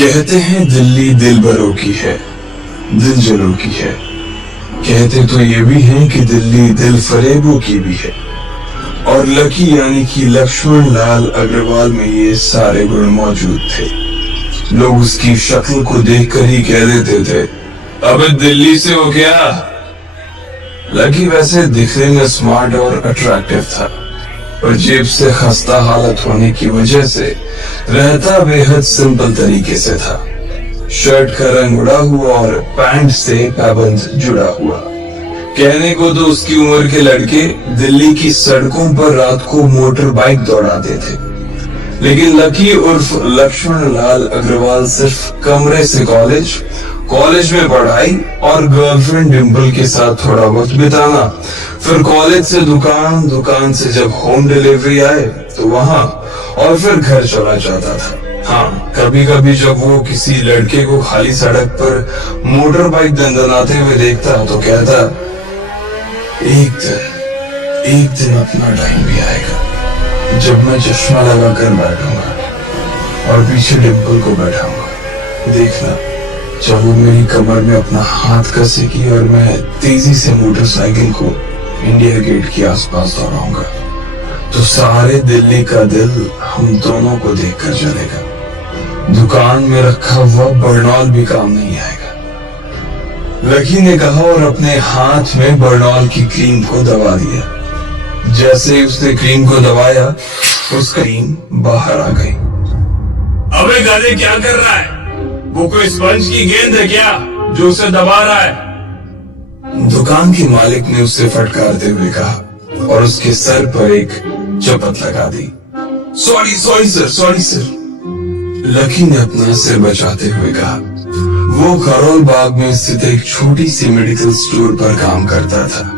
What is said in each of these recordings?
कहते हैं दिल्ली दिल भरों की है, दिल जलों की है। कहते तो ये भी हैं कि दिल्ली दिल फरेबों की भी है। और लकी यानी कि लक्ष्मण लाल अग्रवाल में ये सारे गुण मौजूद थे। लोग उसकी शक्ल को देखकर ही कह देते थे, अबे दिल्ली से हो क्या। लकी वैसे दिखने में स्मार्ट और अट्रैक्टिव था, पर जेब से खस्ता हालत होने की वजह से रहता बेहद सिंपल तरीके से था। शर्ट का रंग उड़ा हुआ और पैंट से पाबंद जुड़ा हुआ। कहने को तो उसकी उम्र के लड़के दिल्ली की सड़कों पर रात को मोटर बाइक दौड़ाते थे, लेकिन लकी उर्फ लक्ष्मण लाल अग्रवाल सिर्फ कमरे से कॉलेज में पढ़ाई और गर्लफ्रेंड डिम्पल के साथ थोड़ा वक्त बिताना, फिर कॉलेज से दुकान से जब होम डिलीवरी आए तो वहां, और फिर घर चला जाता था। हाँ, कभी कभी जब वो किसी लड़के को खाली सड़क पर मोटर बाइक दंदनाते हुए देखता तो कहता, एक दिन अपना टाइम भी आएगा जब मैं चश्मा लगा कर बैठूंगा और पीछे डिम्पल को बैठाऊंगा। देखना, जब वो मेरी कमर में अपना हाथ कसेगी और मैं तेजी से मोटरसाइकिल को इंडिया गेट के आसपास दौड़ाऊंगा, तो सारे दिल्ली का दिल हम दोनों को देखकर जलेगा। दुकान में रखा हुआ बर्नॉल भी काम नहीं आएगा। लकी ने कहा और अपने हाथ में बर्नॉल की क्रीम को दबा दिया। जैसे ही उसने क्रीम को दबाया, उसका क्रीम बाहर आ गई। अबे गाने क्या कर रहा है? वो कोई स्पंज की गेंद है क्या जो उसे दबा रहा है? दुकान के मालिक ने उससे फटकारते हुए कहा और उसके सर पर एक चपत लगा दी। Sorry sir. लकी ने अपना सिर बचाते हुए कहा। वो करोल बाग में स्थित एक छोटी सी मेडिकल स्टोर पर काम करता था।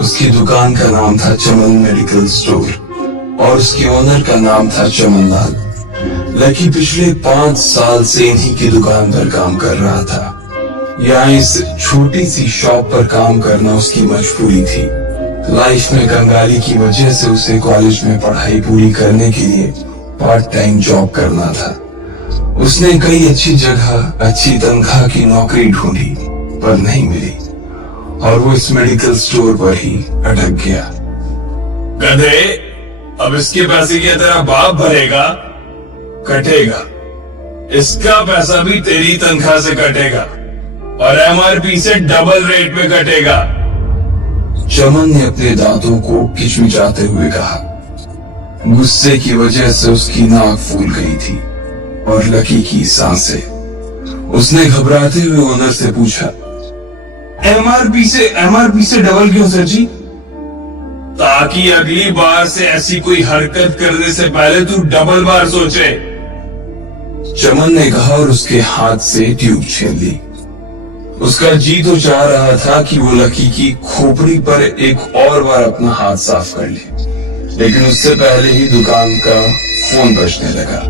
उसकी दुकान का नाम था चमन मेडिकल स्टोर और उसके ओनर का नाम था चमन लाल। लकी पिछले 5 साल से इन्हीं की दुकान पर काम कर रहा था। यहाँ इस छोटी सी शॉप पर काम करना उसकी मजबूरी थी। लाइफ में कंगाली की वजह से उसे कॉलेज में पढ़ाई पूरी करने के लिए पार्ट टाइम जॉब करना था। उसने कई अच्छी जगह अच्छी तनख्वाह की नौकरी ढूंढी, पर नहीं मिली और वो इस मेडिकल स्टोर पर ही अटक गया। गधे, अब इसके पैसे क्या तेरा बाप भरेगा? कटेगा। इसका पैसा भी तेरी तनख्वाह से कटेगा और एमआरपी से डबल रेट में कटेगा। चमन ने अपने दांतों को किचमिचाते हुए कहा। गुस्से की वजह से उसकी नाक फूल गई थी और लकी की सांसें। उसने घबराते हुए ओनर से पूछा, एमआरपी से डबल क्यों सर जी? ताकि अगली बार से ऐसी कोई हरकत करने से पहले तू डबल बार सोचे। चमन ने कहा और उसके हाथ से ट्यूब छीन ली। उसका जी तो चाह रहा था कि वो लकी की खोपड़ी पर एक और बार अपना हाथ साफ कर ले, लेकिन उससे पहले ही दुकान का फोन बजने लगा।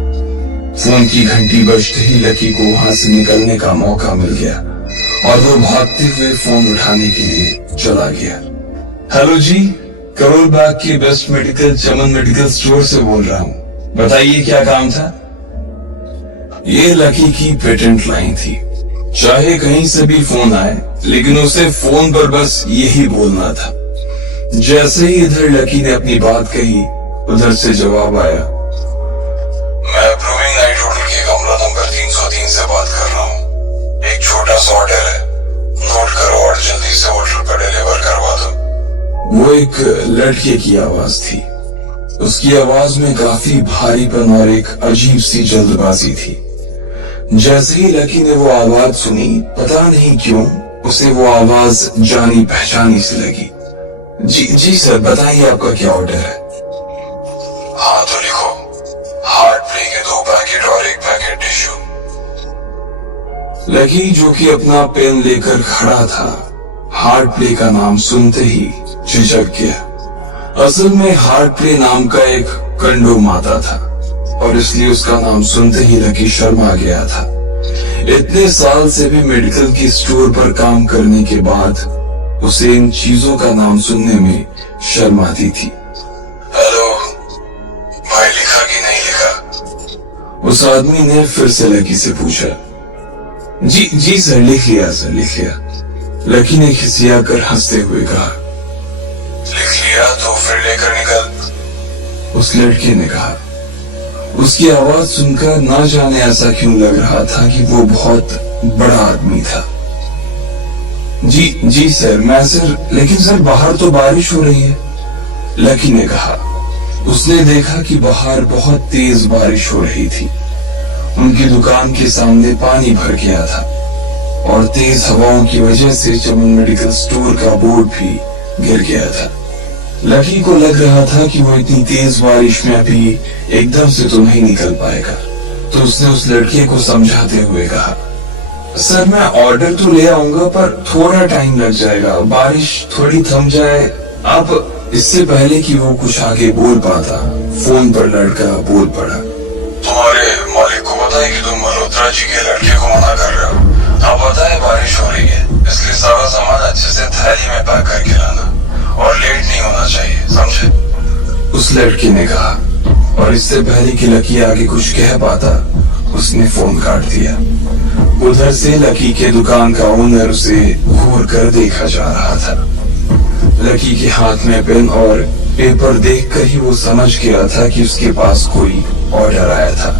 फोन की घंटी बजते ही लकी को वहां से निकलने का मौका मिल गया और वो भागते हुए फोन उठाने के लिए चला गया। हेलो जी, करोल बाग के बेस्ट मेडिकल चमन मेडिकल स्टोर से बोल रहा हूँ, बताइए क्या काम था? ये लकी की पेटेंट लाइन थी। चाहे कहीं से भी फोन आए, लेकिन उसे फोन पर बस यही बोलना था। जैसे ही इधर लकी ने अपनी बात कही, उधर से जवाब आया, मैं अप्रूविंग नाइट होटल के कमरा नंबर 303 से बात कर रहा हूँ। एक छोटा सा ऑर्डर है, नोट करो और जल्दी से ऑर्डर पर डिलीवर करवा दो। वो एक लड़के की आवाज थी। उसकी आवाज में काफी भारीपन और एक अजीब सी जल्दबाजी थी। जैसे ही लकी ने वो आवाज सुनी, पता नहीं क्यों उसे वो आवाज जानी पहचानी सी लगी। जी सर, बताइए आपका क्या ऑर्डर है? हाँ तो लिखो, हार्ट प्ले के 2 पैकेट और 1 पैकेट टिश्यू। लकी, जो कि अपना पेन लेकर खड़ा था, हार्ट प्ले का नाम सुनते ही झिझक गया। असल में हार्ट प्ले नाम का एक कंडो माता था और इसलिए उसका नाम सुनते ही लकी शर्मा गया था। इतने साल से भी मेडिकल की स्टोर पर काम करने के बाद उसे इन चीजों का नाम सुनने में शर्म आती थी। हेलो भाई, लिखा कि नहीं लिखा? उस आदमी ने फिर से लकी से पूछा। जी जी सर, लिख लिया सर, लिख लिया। लकी ने खिसिया कर हंसते हुए कहा। लिख लिया तो फिर लेकर निकल, उस लड़के ने कहा। उसकी आवाज सुनकर ना जाने ऐसा क्यों लग रहा था कि वो बहुत बड़ा आदमी था। जी जी सर, मैं सर, लेकिन सर बाहर तो बारिश हो रही है, लकी ने कहा। उसने देखा कि बाहर बहुत तेज बारिश हो रही थी। उनकी दुकान के सामने पानी भर गया था और तेज हवाओं की वजह से चमन मेडिकल स्टोर का बोर्ड भी गिर गया था। लकी को लग रहा था कि वो इतनी तेज बारिश में अभी एकदम से तो नहीं निकल पाएगा, तो उसने उस लड़के को समझाते हुए कहा, सर मैं ऑर्डर तो ले आऊंगा पर थोड़ा टाइम लग जाएगा, बारिश थोड़ी थम जाए आप। इससे पहले कि वो कुछ आगे बोल पाता, फोन पर लड़का बोल पड़ा। तुम्हारे मालिक को पता है कि तुम मल्होत्रा जी के लड़के को मना कर रहे हो? आप पता है बारिश हो रही है, इसलिए सारा सामान अच्छे से थैली में पैक करके लाना और लेट नहीं होना चाहिए, समझे? उस लड़के ने कहा और इससे पहले कि लकी आगे कुछ कह पाता, उसने फोन काट दिया। उधर से लकी के दुकान का ओनर उसे घूर कर देखा जा रहा था। लकी के हाथ में पेन और पेपर देखकर ही वो समझ गया था कि उसके पास कोई ऑर्डर आया था।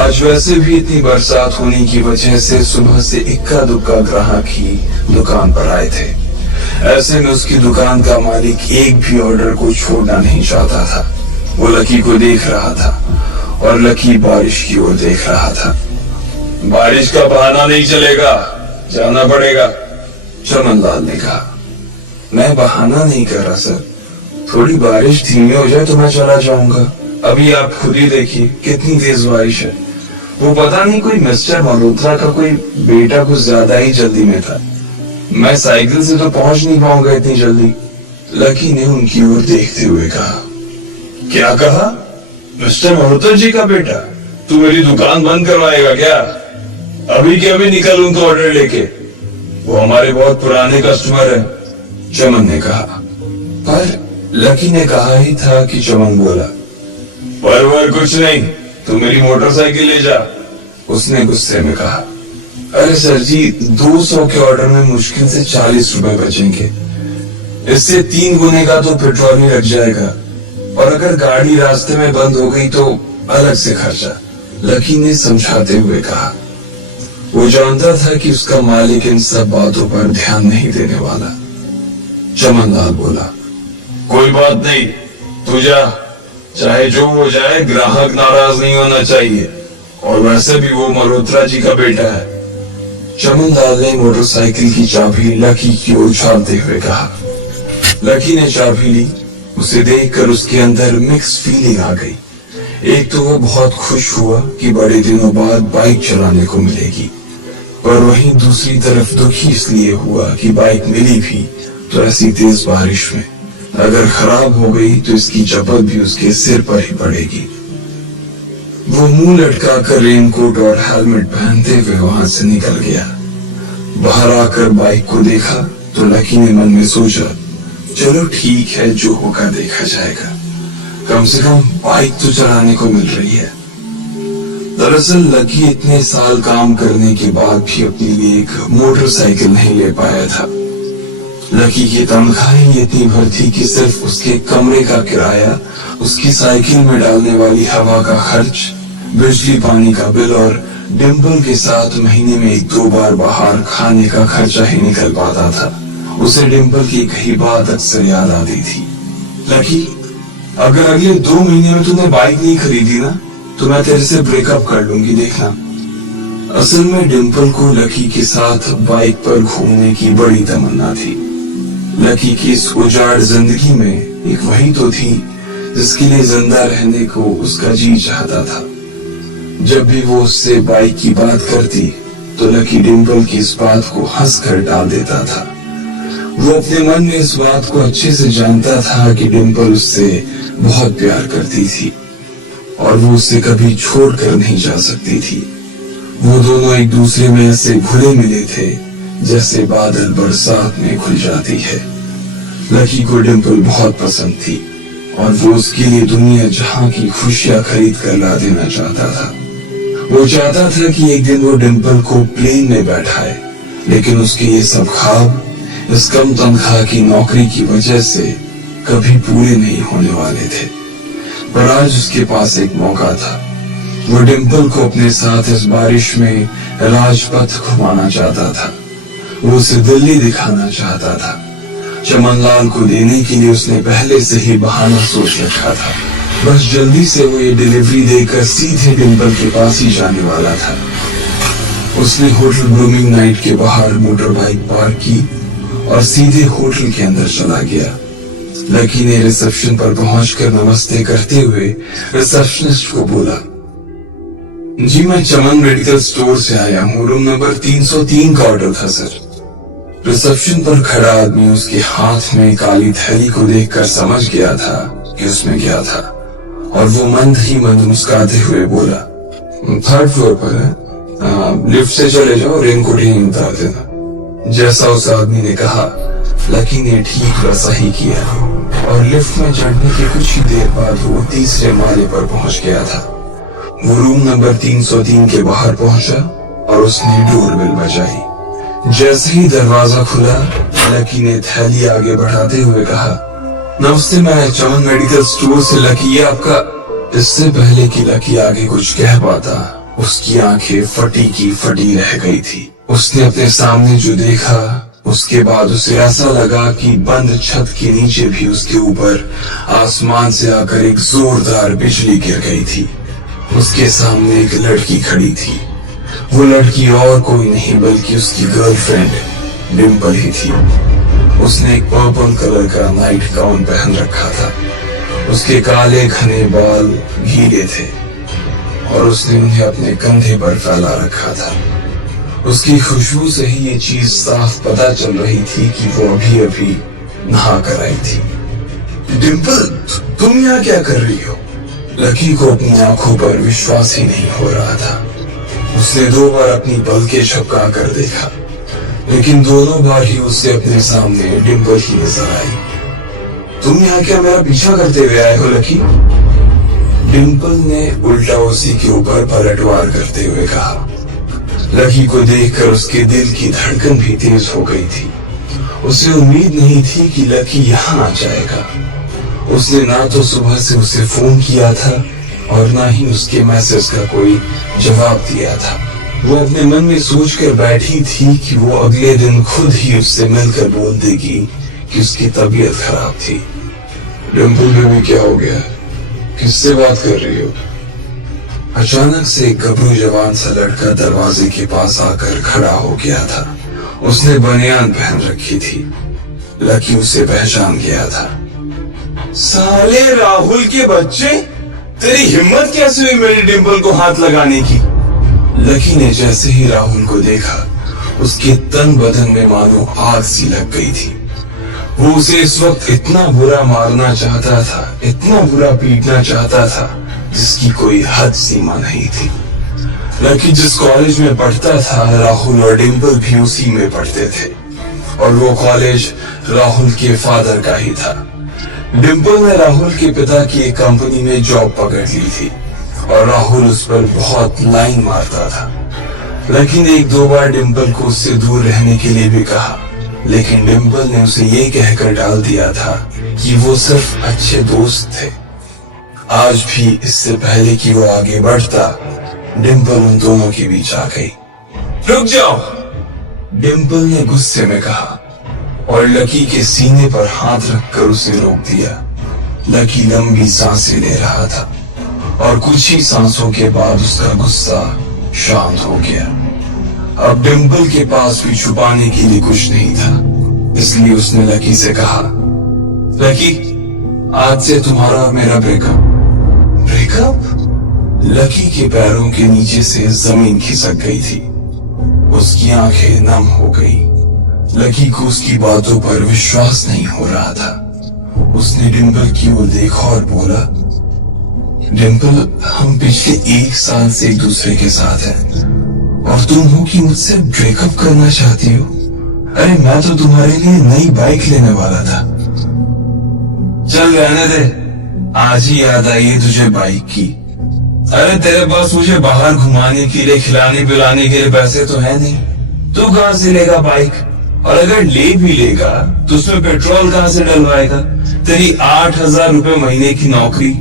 आज वैसे भी इतनी बरसात होने की वजह से सुबह से इक्का दुक्का ग्राहक ही दुकान पर आए थे। ऐसे में उसकी दुकान का मालिक एक भी ऑर्डर को छोड़ना नहीं चाहता था। वो लकी को देख रहा था और लकी बारिश की ओर देख रहा था। बारिश का बहाना नहीं चलेगा, जाना पड़ेगा, चमनलाल ने कहा। मैं बहाना नहीं कर रहा सर, थोड़ी बारिश धीमी हो जाए तो मैं चला जाऊंगा। अभी आप खुद ही देखिए कितनी तेज बारिश है। वो पता नहीं कोई मिस्टर मल्होत्रा का कोई बेटा कुछ ज्यादा ही जल्दी में था, मैं साइकिल से तो पहुंच नहीं पाऊंगा इतनी जल्दी। लकी ने उनकी ओर देखते हुए कहा। क्या कहा? मिस्टर मल्होत्रा जी का बेटा? तू मेरी दुकान बंद करवाएगा क्या? अभी के अभी निकल उनका ऑर्डर लेके, वो हमारे बहुत पुराने कस्टमर है, चमन ने कहा। पर लकी ने कहा ही था कि चमन बोला। पर कुछ नहीं, तू मेरी मोटरसाइकिल ले जा, उसने गुस्से में कहा। अरे सर जी, 200 के ऑर्डर में मुश्किल से 40 रुपए बचेंगे, इससे 3 गुने का तो पेट्रोल ही लग जाएगा, और अगर गाड़ी रास्ते में बंद हो गई तो अलग से खर्चा, लकी ने समझाते हुए कहा। वो जानता था कि उसका मालिक इन सब बातों पर ध्यान नहीं देने वाला। चमनलाल बोला। कोई बात नहीं, तू जा, चाहे जो हो जाए ग्राहक नाराज नहीं होना चाहिए, और वैसे भी वो मल्होत्रा जी का बेटा है। चमनलाल ने मोटरसाइकिल की चाबी लकी की ओर उछालते हुए कहा। लकी ने चाबी ली। उसे देखकर उसके अंदर मिक्स फीलिंग आ गई। एक तो वो बहुत खुश हुआ कि बड़े दिनों बाद बाइक चलाने को मिलेगी, पर वहीं दूसरी तरफ दुखी इसलिए हुआ कि बाइक मिली भी तो ऐसी तेज बारिश में अगर खराब हो गई तो इसकी चपत भी उसके सिर पर ही पड़ेगी। वो मुंह लटका कर रेनकोट और हेलमेट पहनते हुए वहां से निकल गया। बाहर आकर बाइक को देखा तो लकी ने मन में सोचा, चलो ठीक है, जो होगा देखा जाएगा, कम से कम बाइक तो चलाने को मिल रही है। दरअसल लकी इतने साल काम करने के बाद भी अपने लिए एक मोटरसाइकिल नहीं ले पाया था। लकी की तनख्वाह ही इतनी भर थी कि सिर्फ उसके कमरे का किराया, उसकी साइकिल में डालने वाली हवा का खर्च, बिजली पानी का बिल और डिम्पल के साथ महीने में 1-2 बार बाहर खाने का खर्चा ही निकल पाता था। उसे डिम्पल की कही बात अक्सर याद आती थी। लकी, अगर अगले 2 महीने में तूने बाइक नहीं खरीदी ना तो मैं तेरे से ब्रेकअप कर लूंगी, देखना। असल में डिम्पल को लकी के साथ बाइक पर घूमने की बड़ी तमन्ना थी। लकी की इस उजाड़ जिंदगी में एक वही तो थी जिसके लिए जिंदा रहने को उसका जी चाहता था। जब भी वो उससे बाइक की बात करती तो लकी डिम्पल की इस बात को हंस कर टाल देता था। वो अपने मन में इस बात को अच्छे से जानता था कि डिम्पल उससे बहुत प्यार करती थी और वो उससे कभी छोड़कर नहीं जा सकती थी। वो दोनों एक दूसरे में ऐसे घुले मिले थे जैसे बादल बरसात में घुल जाती है। लकी को डिम्पल बहुत पसंद थी और वो उसके लिए दुनिया जहां की खुशियां खरीद कर ला देना चाहता था। वो चाहता था कि एक दिन वो डिम्पल को प्लेन में बैठाए, लेकिन उसके ये सब ख्वाब इस कम तनख्वाह की नौकरी की वजह से कभी पूरे नहीं होने वाले थे। पर आज उसके पास एक मौका था। वो डिम्पल को अपने साथ इस बारिश में राजपथ घुमाना चाहता था। वो उसे दिल्ली दिखाना चाहता था। चमनलाल को देने के लिए उसने पहले से ही बहाना सोच रखा था। बस जल्दी से वो ये डिलीवरी देकर सीधे डिम्पल के पास ही जाने वाला था। उसने होटल ब्लूमिंग नाइट के बाहर मोटर बाइक पार्क की और सीधे होटल के अंदर चला गया। लकी ने रिसेप्शन पर पहुंचकर नमस्ते करते हुए रिसेप्शनिस्ट को बोला, जी मैं चमन मेडिकल स्टोर से आया हूँ, रूम नंबर 303 का ऑर्डर था सर। रिसेप्शन पर खड़ा आदमी उसके हाथ में काली थैली को देखकर समझ गया था कि उसमें क्या था, और वो मंद ही मंद मुस्कुराते हुए बोला, 3rd फ्लोर पर है, लिफ्ट से चले जाओ, रेनकोट ही उतार देना। जैसा उस आदमी ने कहा, लकी ने ठीक वैसा ही किया और लिफ्ट में चढ़ने के कुछ ही देर बाद वो 3रे माले पर पहुंच गया था। वो रूम नंबर 303 के बाहर पहुंचा और उसने डोरबेल बजाई। जैसे ही दरवाजा खुला, लकी ने थैली आगे बढ़ाते हुए कहा, नमस्ते, मैं चमन मेडिकल स्टोर से लकी, ये आपका। इससे पहले कि लकी आगे कुछ कह पाता, उसकी आंखें फटी की फटी रह गई थी। उसने अपने सामने जो देखा, उसके बाद उसे ऐसा लगा कि बंद छत के नीचे भी उसके ऊपर आसमान से आकर एक जोरदार बिजली गिर गई थी। उसके सामने एक लड़की खड़ी थी। वो लड़की और कोई नहीं बल्कि उसकी गर्लफ्रेंड डिम्पल ही थी। उसने एक पर्पल कलर का नाइट गाउन पहन रखा था। उसके काले घने बाल गीले थे और उसने उन्हें अपने कंधे पर फैला रखा था। उसकी खुशबू से ही ये चीज साफ पता चल रही थी कि वो अभी अभी नहा कर आई थी। डिम्पल, तुम यहाँ क्या कर रही हो? लकी को अपनी आंखों पर विश्वास ही नहीं हो रहा था। उसने 2 बार अपनी पलकें झपका कर देखा, लेकिन दोनों बार ही उसे अपने सामने डिम्पल ही नजर आई। तुम यहाँ क्या मेरा पीछा करते हुए आए हो लकी? डिम्पल ने उल्टा उसी के ऊपर पलटवार करते हुए कहा। लकी को देखकर उसके दिल की धड़कन भी तेज हो गई थी। उसे उम्मीद नहीं थी कि लकी यहाँ आ जाएगा। उसने ना तो सुबह से उसे फोन किया था और ना ही उसके मैसेज का कोई जवाब दिया था। वो अपने मन में सोचकर बैठी थी कि वो अगले दिन खुद ही उससे मिलकर बोल देगी कि उसकी तबीयत खराब थी। डिम्पल बेबी, क्या हो गया? किससे बात कर रही हो? अचानक से एक गबरू जवान सा लड़का दरवाजे के पास आकर खड़ा हो गया था। उसने बनियान पहन रखी थी। लकी उसे पहचान गया था। साले राहुल के बच्चे, तेरी हिम्मत कैसे हुई मेरी डिम्पल को हाथ लगाने की? लकी ने जैसे ही राहुल को देखा, उसके तन बदन में मानो आग सी लग गई थी। वो उसे इस वक्त इतना बुरा मारना चाहता था, इतना बुरा पीटना चाहता था, जिसकी कोई हद सीमा नहीं थी। लकी जिस कॉलेज में पढ़ता था, राहुल और डिम्पल भी उसी में पढ़ते थे और वो कॉलेज राहुल के फादर का ही था। डिम्पल ने राहुल के पिता की एक कंपनी में जॉब पकड़ ली थी और राहुल उस पर बहुत लाइन मारता था। लकी ने 1-2 बार डिम्पल को उससे दूर रहने के लिए भी कहा, लेकिन डिम्पल ने उसे ये कहकर डाल दिया था कि वो सिर्फ अच्छे दोस्त थे। आज भी इससे पहले कि वो आगे बढ़ता, डिम्पल उन दोनों के बीच आ गई। रुक जाओ, डिम्पल ने गुस्से में कहा और लकी के सीने पर हाथ रखकर उसे रोक दिया। लकी लंबी सांसें ले रहा था और कुछ ही सांसों के बाद उसका गुस्सा शांत हो गया। अब डिम्पल के पास भी छुपाने के लिए कुछ नहीं था, इसलिए उसने लकी से कहा, लकी, आज से तुम्हारा और मेरा ब्रेकअप। ब्रेकअप? लकी के पैरों के नीचे से जमीन खिसक गई थी। उसकी आंखें नम हो गई। लकी को उसकी बातों पर विश्वास नहीं हो रहा था। उसने डिम्पल की ओर देखा और बोला, डिम्पल, हम पिछले 1 साल से एक दूसरे के साथ हैं और तुम हो कि मुझसे ब्रेकअप करना चाहती हो? अरे मैं तो तुम्हारे लिए नई बाइक लेने वाला था। चल रहने दे, आज ही याद आई है तुझे बाइक की। अरे तेरे पास मुझे बाहर घुमाने के लिए, खिलाने पिलाने के लिए पैसे तो है नहीं, तू कहां से लेगा बाइक? और अगर ले भी लेगा तो उसमें पेट्रोल कहां से डलवाएगा? तेरी 8,000 रुपए महीने की नौकरी,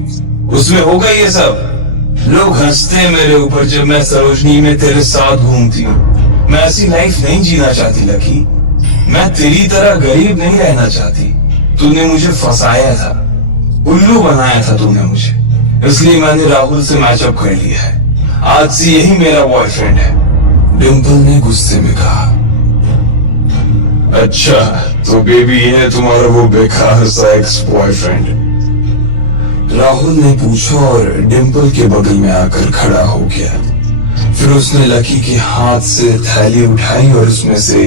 उसमें होगा ये सब? लोग हंसते हैं मेरे ऊपर जब मैं सरोजनी में तेरे साथ घूमती हूँ। मैं ऐसी लाइफ नहीं जीना चाहती लकी। मैं तेरी तरह गरीब नहीं रहना चाहती। तूने मुझे फंसाया था, उल्लू बनाया था तूने मुझे, इसलिए मैंने राहुल से मैचअप कर लिया है। आज से यही मेरा बॉयफ्रेंड है, डिम्पल ने गुस्से में कहा। अच्छा तो बेबी ये है तुम्हारा वो बेकार सा एक्स बॉयफ्रेंड? राहुल ने पूछा और डिम्पल के बगल में आकर खड़ा हो गया। फिर उसने लकी के हाथ से थैली उठाई और उसमें से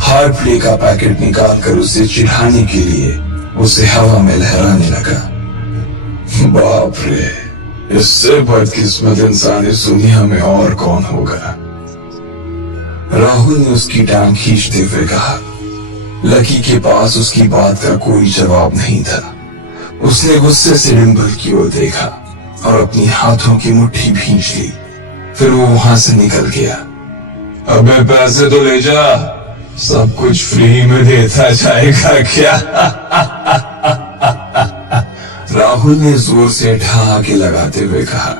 हार्ड प्ले का पैकेट निकालकर उसे चिढ़ाने के लिए उसे हवा में लहराने लगा। बाप रे, इससे बदकिस्मत इंसान इस दुनिया में और कौन होगा? राहुल ने उसकी टांग खींचते हुए कहा। लकी के पास उसकी बात का कोई जवाब नहीं था। उसने गुस्से से डिम्पल की ओर देखा और अपनी हाथों की मुट्ठी भींच ली। फिर वो वहां से निकल गया। अबे पैसे तो ले जा, सब कुछ फ्री में देता जाएगा क्या? राहुल ने जोर से ठहाके लगाते हुए कहा,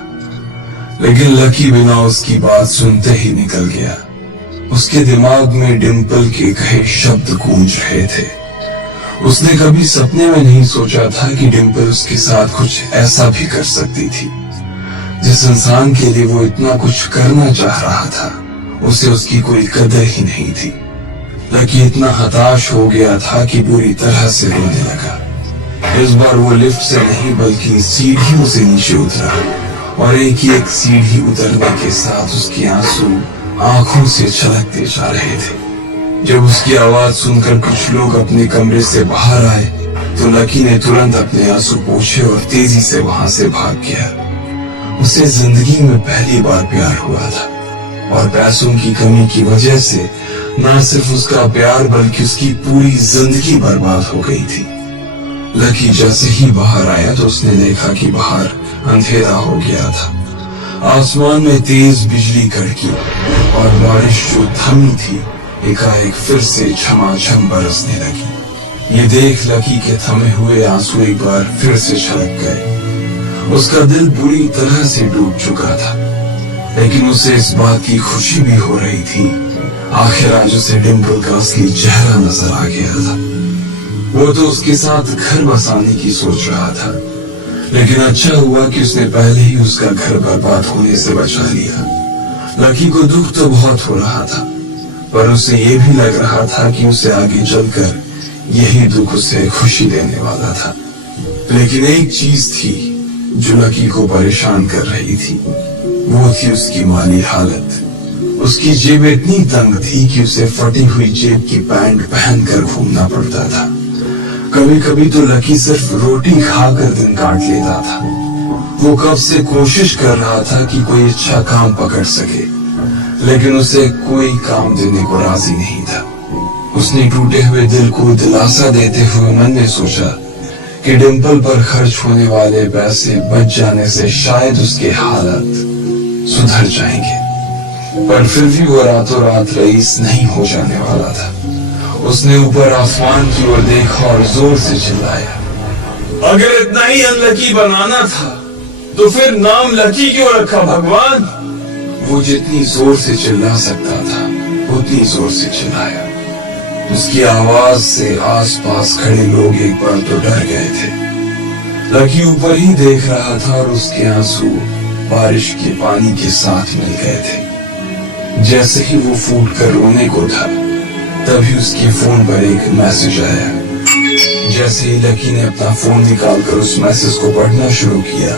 लेकिन लकी बिना उसकी बात सुनते ही निकल गया। उसके दिमाग में डिम्पल के कहे शब्द गूंज रहे थे। उसने कभी सपने में नहीं सोचा था कि डिम्पल उसके साथ कुछ ऐसा भी कर सकती थी। जिस इंसान के लिए वो इतना कुछ करना चाह रहा था, उसे उसकी कोई कदर ही नहीं थी। लकी इतना हताश हो गया था कि बुरी तरह से रोने लगा। इस बार वो लिफ्ट से नहीं बल्कि सीढ़ियों से नीचे उतरा और एक सीढ़ी उतरने के साथ उसके आंसू आंखों से छलकते जा रहे थे। जब उसकी आवाज सुनकर कुछ लोग अपने कमरे से बाहर आए तो लकी ने तुरंत अपने आंसू पोंछे और तेजी से वहां से भाग गया। उसे जिंदगी में पहली बार प्यार हुआ था और पैसों की कमी की वजह से न सिर्फ उसका प्यार बल्कि उसकी पूरी जिंदगी बर्बाद हो गई थी। लकी जैसे ही बाहर आया तो उसने देखा कि बाहर अंधेरा हो गया था। आसमान में तेज बिजली कड़की और बारिश जो थमी थी एकाएक फिर से झमाझम बरसने लगी। ये देख लकी के थमे हुए आंसू एक बार फिर से छलक गए। उसका दिल बुरी तरह से डूब चुका था, लेकिन उसे इस बात की खुशी भी हो रही थी। आखिर आज उसे डिम्पल का असली चेहरा नजर आ गया था। वो तो उसके साथ घर बसाने की सोच रहा था, लेकिन अच्छा हुआ कि उसने पहले ही उसका घर बर्बाद होने से बचा लिया। लकी को दुख तो बहुत हो रहा था, पर उसे ये भी लग रहा था कि उसे आगे चलकर यही दुख उसे खुशी देने वाला था। लेकिन एक चीज थी जो लकी को परेशान कर रही थी, वो थी उसकी माली हालत। उसकी जेब इतनी तंग थी कि उसे फटी हुई जेब की पैंट पहनकर घूमना पड़ता था। कभी कभी तो लकी सिर्फ रोटी खाकर दिन काट लेता था। वो कब से कोशिश कर रहा था कि कोई अच्छा काम पकड़ सके, लेकिन उसे कोई काम देने को राजी नहीं था। उसने टूटे हुए दिल को दिलासा देते हुए मन में सोचा कि डिम्पल पर खर्च होने वाले पैसे बच जाने से शायद उसके हालत सुधर जाएंगे। पर फिर भी वो रातों रात रईस नहीं हो जाने वाला था। उसने ऊपर आसमान की ओर देखा और जोर से चिल्लाया, अगर इतना ही अनलकी बनाना था तो फिर नाम लकी क्यों रखा भगवान? वो जितनी जोर से चिल्ला सकता था उतनी जोर से चिल्लाया। उसकी आवाज से आसपास खड़े लोग एक बार तो डर गए थे। लकी ऊपर ही देख रहा था और उसके आंसू बारिश के पानी के साथ मिल गए थे। जैसे ही वो फूट कर रोने को था, तभी उसके फोन पर एक मैसेज आया। जैसे ही लकी ने अपना फोन निकालकर उस मैसेज को पढ़ना शुरू किया,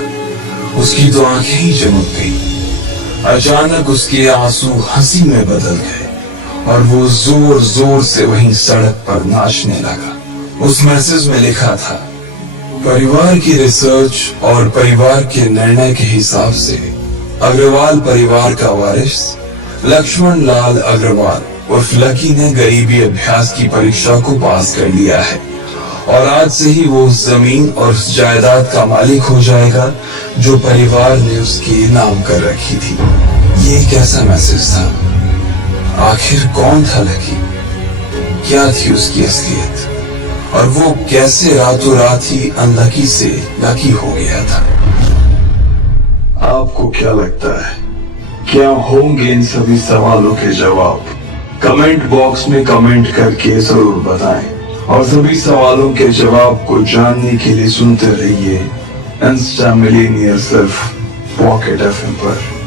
उसकी तो आंखें ही चमक गई। अचानक उसके आंसू हंसी में बदल गए और वो जोर जोर से वहीं सड़क पर नाचने लगा। उस मैसेज में लिखा था, परिवार की रिसर्च और परिवार के निर्णय के हिसाब से अग्रवाल परिवार का वारिस लक्ष्मण लाल अग्रवाल उर्फ लकी ने गरीबी अभ्यास की परीक्षा को पास कर लिया है और आज से ही वो उस जमीन और उस जायदाद का मालिक हो जाएगा जो परिवार ने उसके नाम कर रखी थी। ये कैसा मैसेज था? आखिर कौन था लकी? क्या थी उसकी असलियत? और वो कैसे रातों रात ही अनलकी से लकी हो गया था? आपको क्या लगता है, क्या होंगे इन सभी सवालों के जवाब? कमेंट बॉक्स में कमेंट करके जरूर बताएं और सभी सवालों के जवाब को जानने के लिए सुनते रहिए इंस्टा मिलेनियर सिर्फ पॉकेट एफएम पर।